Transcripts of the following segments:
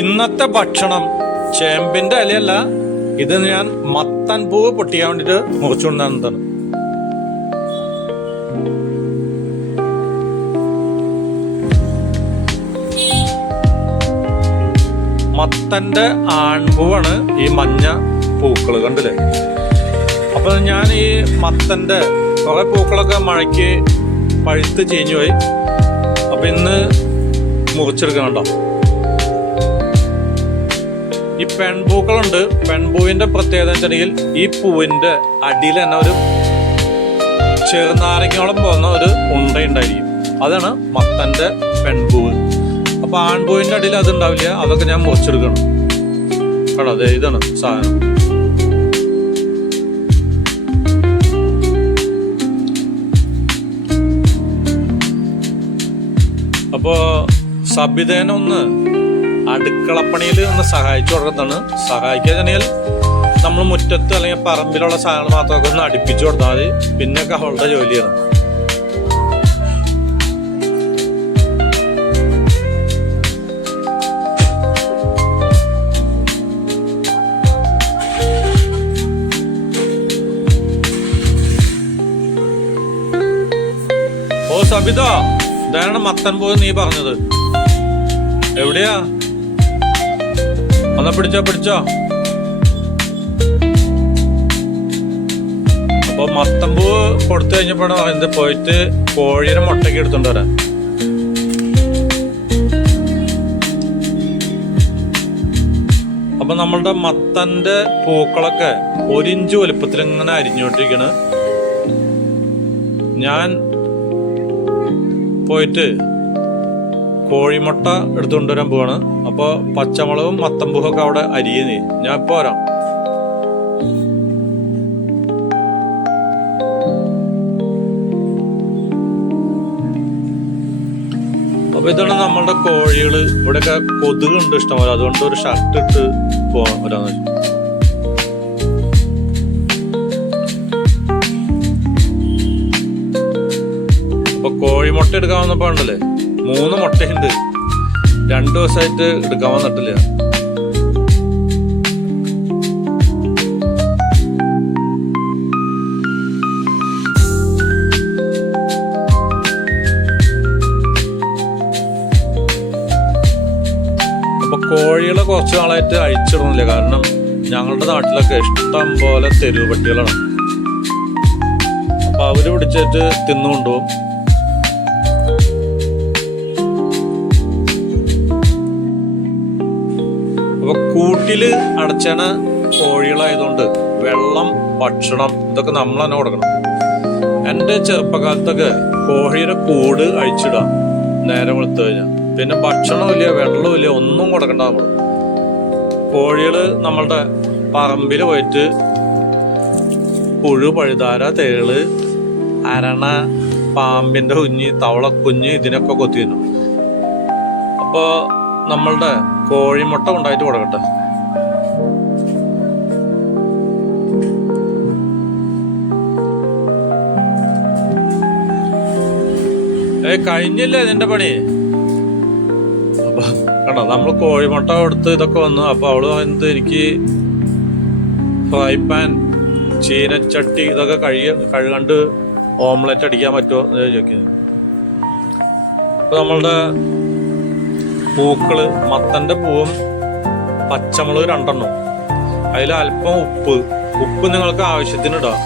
ഇന്നത്തെ ഭക്ഷണം ചേമ്പിന്റെ ഇലയല്ല, ഇത് ഞാൻ മത്തൻ പൂവ് പൊട്ടിക്കാൻ വേണ്ടിട്ട് മുറിച്ചുകൊണ്ടാണ്. മത്തന്റെ ആൺപൂവാണ് ഈ മഞ്ഞ പൂക്കള്, കണ്ടില്ലേ? അപ്പൊ ഞാൻ ഈ മത്തന്റെ കുറെ പൂക്കളൊക്കെ മഴയ്ക്ക് പഴുത്ത് ചീഞ്ഞു പോയി. അപ്പൊ ഇന്ന് മുറിച്ചെടുക്കണുണ്ടോ? ഈ പെൺപൂക്കളുണ്ട്. പെൺപൂവിന്റെ പ്രത്യേകത വെച്ചിട്ടുണ്ടെങ്കിൽ ഈ പൂവിന്റെ അടിയിൽ തന്നെ ഒരു ചെറുനാരങ്ങോളം പോകുന്ന ഒരു ഉണ്ടയുണ്ടായിരിക്കും. അതാണ് മത്തന്റെ പെൺപൂവ്. അപ്പൊ ആൺപൂവിന്റെ അടിയിൽ അതുണ്ടാവില്ല. അതൊക്കെ ഞാൻ മുറിച്ചെടുക്കണം. കേട്ടോ, അതെ, ഇതാണ് സാധനം. അപ്പോ സബിതേനെ ഒന്ന് അടുക്കളപ്പണിയിൽ ഒന്ന് സഹായിച്ചു കൊടുക്കുന്നതാണ്. സഹായിക്കാന്നുണ്ടെങ്കിൽ നമ്മൾ മുറ്റത്ത് അല്ലെങ്കിൽ പറമ്പിലുള്ള സാധനങ്ങൾ മാത്രമൊക്കെ ഒന്ന് അടുപ്പിച്ചു കൊടുത്താൽ മതി. പിന്നൊക്കെ അവളുടെ ജോലിയാണ്. ഓ സബിത, ഇതാണ് മത്തൻ പോയി നീ പറഞ്ഞത്. എവിടെയാ? ഒന്ന് പിടിച്ചോ. അപ്പൊ മത്തമ്പൂവ് കൊടുത്തു കഴിഞ്ഞപ്പോഴാണ് പറയുന്നത് പോയിട്ട് കോഴിയുടെ മുട്ടയ്ക്ക് എടുത്തോണ്ട് വരാൻ. അപ്പൊ നമ്മളുടെ മത്തന്റെ പൂക്കളൊക്കെ 1 ഇഞ്ച് വലുപ്പത്തിൽ ഇങ്ങനെ അരിഞ്ഞോണ്ടിരിക്കണ്. ഞാൻ പോയിട്ട് കോഴിമുട്ട എടുത്തുകൊണ്ടുവരാൻ പോവാണ്. അപ്പോൾ പച്ചമുളകും മത്തമ്പൂവൊക്കെ അവിടെ അരിയുന്നേ. ഞാൻ ഇപ്പോൾ വരാം. അപ്പൊ ഇതാണ് നമ്മളുടെ കോഴികള്. ഇവിടെയൊക്കെ കൊതുകുണ്ട് ഇഷ്ടംപോലെ. അതുകൊണ്ട് ഒരു ഷർട്ട് ഇട്ട് വരാന്ന് വെച്ചു. അപ്പൊ കോഴിമുട്ട എടുക്കാൻ വന്നപ്പോ ഉണ്ടല്ലേ 3 മുട്ടയുണ്ട്. 2 ദിവസമായിട്ട് എടുക്കാൻ വന്നിട്ടില്ല. അപ്പൊ കോഴികളെ കുറച്ച് നാളായിട്ട് അഴിച്ചിടുന്നില്ല. കാരണം ഞങ്ങളുടെ നാട്ടിലൊക്കെ ഇഷ്ടം പോലെ തെരുവ് പട്ടികളാണ്. അപ്പൊ അവര് പിടിച്ചിട്ട് തിന്നുകൊണ്ടുപോകും. അപ്പൊ കൂട്ടില് അടച്ചണ കോഴികളായതുകൊണ്ട് വെള്ളം, ഭക്ഷണം ഇതൊക്കെ നമ്മൾ തന്നെ കൊടുക്കണം. എൻ്റെ ചെറുപ്പകാലത്തൊക്കെ കോഴിയുടെ കൂട് അഴിച്ചിടാം നേരം വെളുത്തു കഴിഞ്ഞാൽ. പിന്നെ ഭക്ഷണമില്ല, വെള്ളമില്ല, ഒന്നും കൊടുക്കണ്ട. നമ്മൾ കോഴികള് നമ്മളുടെ പറമ്പിൽ പോയിട്ട് പുഴു, പഴുതാര, തേള്, അരണ, പാമ്പിന്റെ കുഞ്ഞ്, തവളക്കുഞ്ഞ് ഇതിനൊക്കെ കൊത്തി തിന്നും. അപ്പൊ നമ്മളുടെ കോഴിമുട്ട ഉണ്ടായിട്ട് കൊടുക്കട്ടെ. കഴിഞ്ഞില്ലേ ഇതിന്റെ പണി? അപ്പൊ കണ്ടോ, നമ്മൾ കോഴിമുട്ട കൊടുത്ത് ഇതൊക്കെ വന്നു. അപ്പൊ അവള് പറയുന്നത് എനിക്ക് ഫ്രൈ പാൻ, ചീനച്ചട്ടി ഇതൊക്കെ കഴുകണ്ട് ഓംലെറ്റ് അടിക്കാൻ പറ്റുമോ എന്ന് ചോദിക്കുന്നത്. അപ്പൊ നമ്മളുടെ പൂക്കള്, മത്തന്റെ പൂവും പച്ചമുളക് 2 എണ്ണം, അതിൽ അല്പം ഉപ്പ് നിങ്ങൾക്ക് ആവശ്യത്തിന് ഇടാം.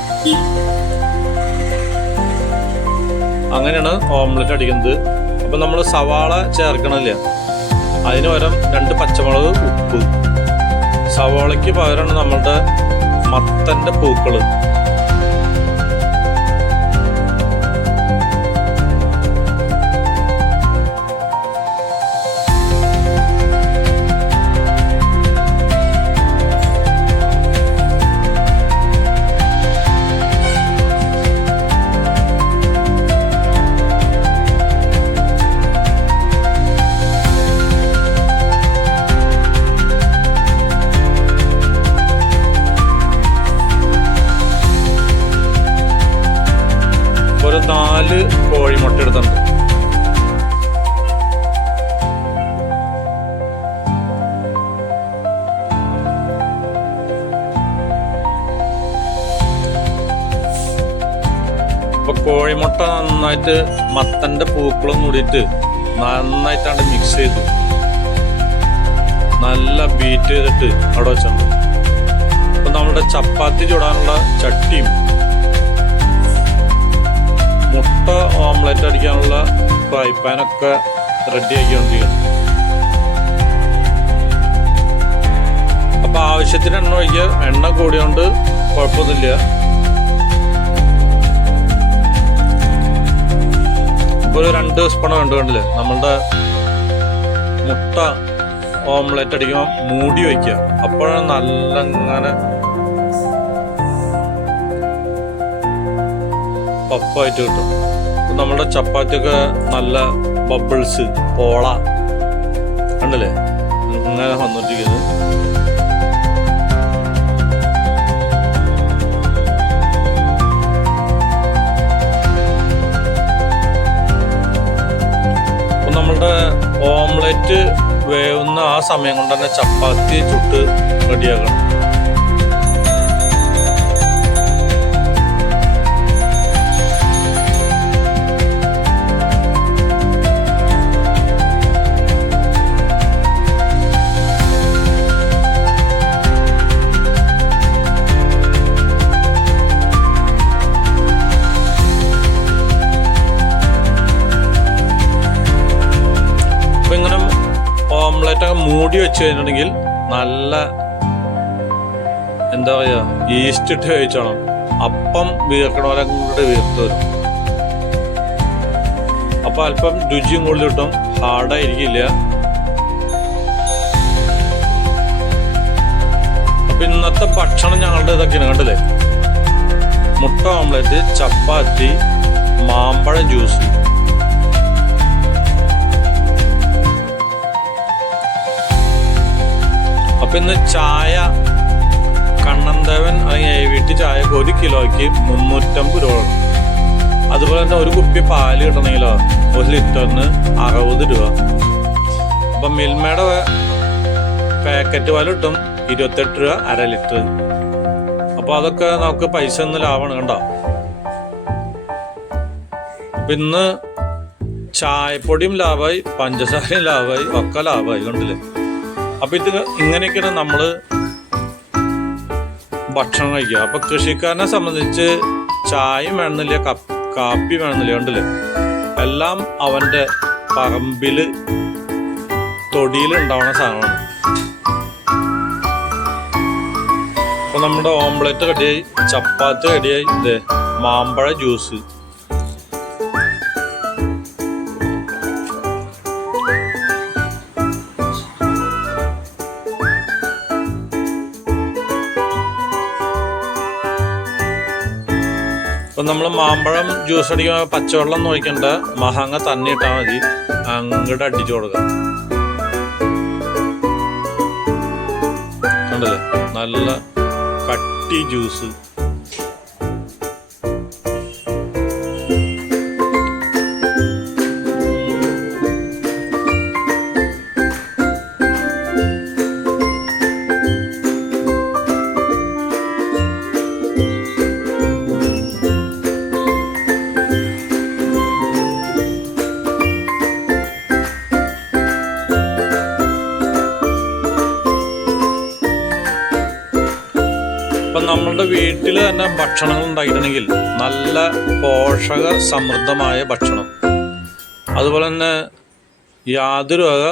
അങ്ങനെയാണ് ഓംലെറ്റ് അടിക്കുന്നത്. അപ്പൊ നമ്മൾ സവാള ചേർക്കണില്ല. അതിന് പകരം 2 പച്ചമുളക്, ഉപ്പ്. സവാളയ്ക്ക് പകരമാണ് നമ്മളുടെ മത്തന്റെ പൂക്കള്. കോഴിമുട്ട നന്നായിട്ട് മത്തൻ്റെ പൂക്കളും കൂടിയിട്ട് നന്നായിട്ടാണ്ട് മിക്സ് ചെയ്തു നല്ല ബീറ്റ് ചെയ്തിട്ട് അവിടെ വെച്ചിട്ടുണ്ട്. അപ്പം നമ്മുടെ ചപ്പാത്തി ചൂടാനുള്ള ചട്ടിയും മുട്ട ഓംലെറ്റ് അടിക്കാനുള്ള ഫ്രൈ പാനൊക്കെ റെഡിയാക്കിക്കൊണ്ടിരിക്കുന്നു. അപ്പം ആവശ്യത്തിന് എണ്ണ ഒഴിക്കുക. എണ്ണ കൂടിയോണ്ട് കുഴപ്പമൊന്നുമില്ല. ഇപ്പോൾ ഒരു 2 സ്പൂൺ കണ്ടില്ലേ. നമ്മളുടെ മുട്ട ഓംലെറ്റ് അടിക്കുമ്പോൾ മൂടി വയ്ക്കുക. അപ്പോഴാണ് നല്ല ഇങ്ങനെ പപ്പായിട്ട് കിട്ടും. നമ്മുടെ ചപ്പാത്തിയൊക്കെ നല്ല ബബിൾസ് പോള കണ്ടില്ലേ ഇങ്ങനെ വന്നിട്ടിരിക്കുന്നത്. അപ്പം നമ്മളുടെ ഓംലെറ്റ് വേവുന്ന ആ സമയം കൊണ്ട് തന്നെ ചപ്പാത്തി ചുട്ട് റെഡിയാക്കണം. ഓംലെറ്റൊക്കെ മൂടി വെച്ച് കഴിഞ്ഞിട്ടുണ്ടെങ്കിൽ നല്ല എന്താ പറയുക ഈസ്റ്റ് ഇട്ട് കഴിച്ചോണം. അപ്പം വീർക്കണവരെ കൂടെ വീർത്ത് വരും. അപ്പം അല്പം രുചിയും കൂടുതൽ കിട്ടും. ഹാർഡായിരിക്കില്ല. അപ്പം ഇന്നത്തെ ഭക്ഷണം ഞങ്ങളുടെ ഇതൊക്കെയാണ് കണ്ടില്ലേ. മുട്ട ഓംലെറ്റ്, ചപ്പാത്തി, മാമ്പഴ ജ്യൂസ്. അപ്പം ഇന്ന് ചായ കണ്ണൻദേവൻ അല്ലെങ്കിൽ AVT ചായക്ക് 1 കിലോയ്ക്ക് 350 രൂപ. അതുപോലെ തന്നെ ഒരു കുപ്പി പാല് കിട്ടണമെങ്കിലോ 1 ലിറ്ററിന് 60 രൂപ. അപ്പം മിൽമയുടെ പാക്കറ്റ് പാല് കിട്ടും 28 രൂപ 1/2 ലിറ്റർ. അപ്പോൾ അതൊക്കെ നമുക്ക് പൈസ ഒന്ന് ലാഭമാണ് കണ്ടോ. അപ്പം ഇന്ന് ചായപ്പൊടിയും ലാഭമായി, പഞ്ചസാരയും ലാഭമായി, ഒക്കെ ലാഭമായി കണ്ടില്ലേ. അപ്പം ഇത് ഇങ്ങനെയൊക്കെയാണ് നമ്മൾ ഭക്ഷണം കഴിക്കുക. അപ്പം കൃഷിക്കാരനെ സംബന്ധിച്ച് ചായയും വേണമെന്നില്ല, കാപ്പി വേണമെന്നില്ല കണ്ടില്ലേ. എല്ലാം അവൻ്റെ പറമ്പിൽ തൊടിയിൽ ഉണ്ടാവുന്ന സാധനമാണ്. അപ്പം നമ്മുടെ ഓംലെറ്റ് റെഡിയായി, ചപ്പാത്തി റെഡിയായി, ഇതേ മാമ്പഴ ജ്യൂസ്. അപ്പം നമ്മൾ മാമ്പഴം ജ്യൂസ് അടിക്കുമ്പോൾ പച്ചവെള്ളം നോക്കണ്ട, മഹാങ്ങ തന്നെ ഇട്ടാൽ മതി. അങ്ങോട്ട് അടിച്ചു കൊടുക്കാം കണ്ടല്ലേ. നല്ല കട്ടി ജ്യൂസ്. ഇപ്പം നമ്മളുടെ വീട്ടിൽ തന്നെ ഭക്ഷണങ്ങൾ ഉണ്ടാക്കിയിട്ടുണ്ടെങ്കിൽ നല്ല പോഷക സമൃദ്ധമായ ഭക്ഷണം, അതുപോലെ തന്നെ യാതൊരു വക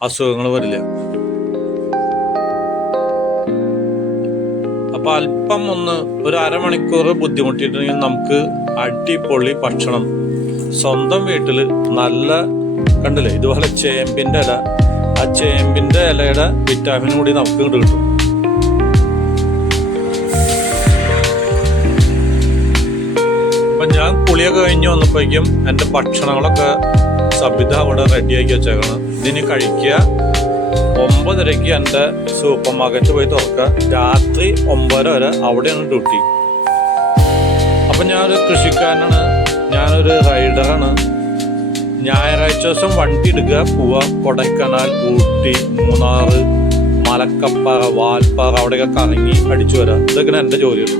അസുഖങ്ങൾ വരില്ല. അപ്പം അല്പം ഒരു അരമണിക്കൂർ ബുദ്ധിമുട്ടിയിട്ടുണ്ടെങ്കിൽ നമുക്ക് അടിപൊളി ഭക്ഷണം സ്വന്തം വീട്ടിൽ നല്ല കണ്ടില്ലേ. ഇതുപോലെ ചേമ്പിൻ്റെ ഇല, ആ ചേമ്പിൻ്റെ ഇലയുടെ വിറ്റാമിൻ കൂടി നമുക്ക് ഇങ്ങോട്ട് കിട്ടും. ഞാൻ കുളിയൊക്കെ കഴിഞ്ഞ് വന്നപ്പോഴേക്കും എൻ്റെ ഭക്ഷണങ്ങളൊക്കെ സബിത അവിടെ റെഡിയാക്കി വെച്ചേക്കണം. ഇതിന് കഴിക്കുക. 9:30 എൻ്റെ സൂപ്പർ മാർക്കറ്റ് പോയി തുറക്കുക. രാത്രി 9:30 വരെ അവിടെയാണ് ഡ്യൂട്ടി. അപ്പം ഞാനൊരു കൃഷിക്കാരനാണ്, ഞാനൊരു റൈഡറാണ്. ഞായറാഴ്ച ദിവസം വണ്ടി എടുക്കുക, പോവുക. കൊടൈക്കനാൽ, ഊട്ടി, മൂന്നാർ, മലക്കപ്പാറ, വാൽപ്പാറ അവിടെയൊക്കെ കറങ്ങി അടിച്ചു വരാം. ഇതൊക്കെയാണ് എൻ്റെ ജോലികൾ.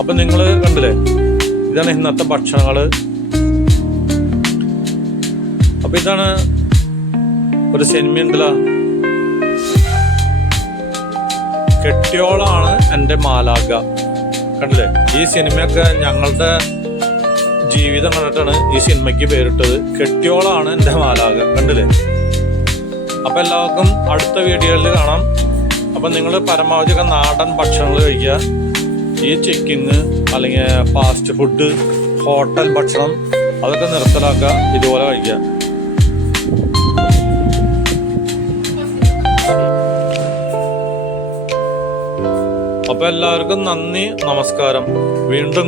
അപ്പം നിങ്ങൾ കണ്ടില്ലേ, ഇതാണ് ഇന്നത്തെ ഭക്ഷണങ്ങള്. അപ്പൊ ഇതാണ് ഒരു സിനിമ ഉണ്ടല്ലോ, കെട്ടിയോളാണ് എൻ്റെ മാലാഖ. കണ്ടില്ലേ? ഈ സിനിമയൊക്കെ ഞങ്ങളുടെ ജീവിതം കണ്ടിട്ടാണ് ഈ സിനിമയ്ക്ക് പേരിട്ടത്. കെട്ടിയോളാണ് എൻ്റെ മാലാഖ. കണ്ടില്ലേ? അപ്പൊ എല്ലാവർക്കും അടുത്ത വീഡിയോയിൽ കാണാം. അപ്പൊ നിങ്ങൾ പരമാവധി ഒക്കെ നാടൻ ഭക്ഷണങ്ങൾ കഴിക്കുക. ഈ ചിക്കിങ് അല്ലെങ്കിൽ ഫാസ്റ്റ് ഫുഡ്, ഹോട്ടൽ ഭക്ഷണം അതൊക്കെ നിർത്തലാക്കുക. ഇതുപോലെ കഴിക്കുക. അപ്പൊ എല്ലാവർക്കും നന്ദി, നമസ്കാരം. വീണ്ടും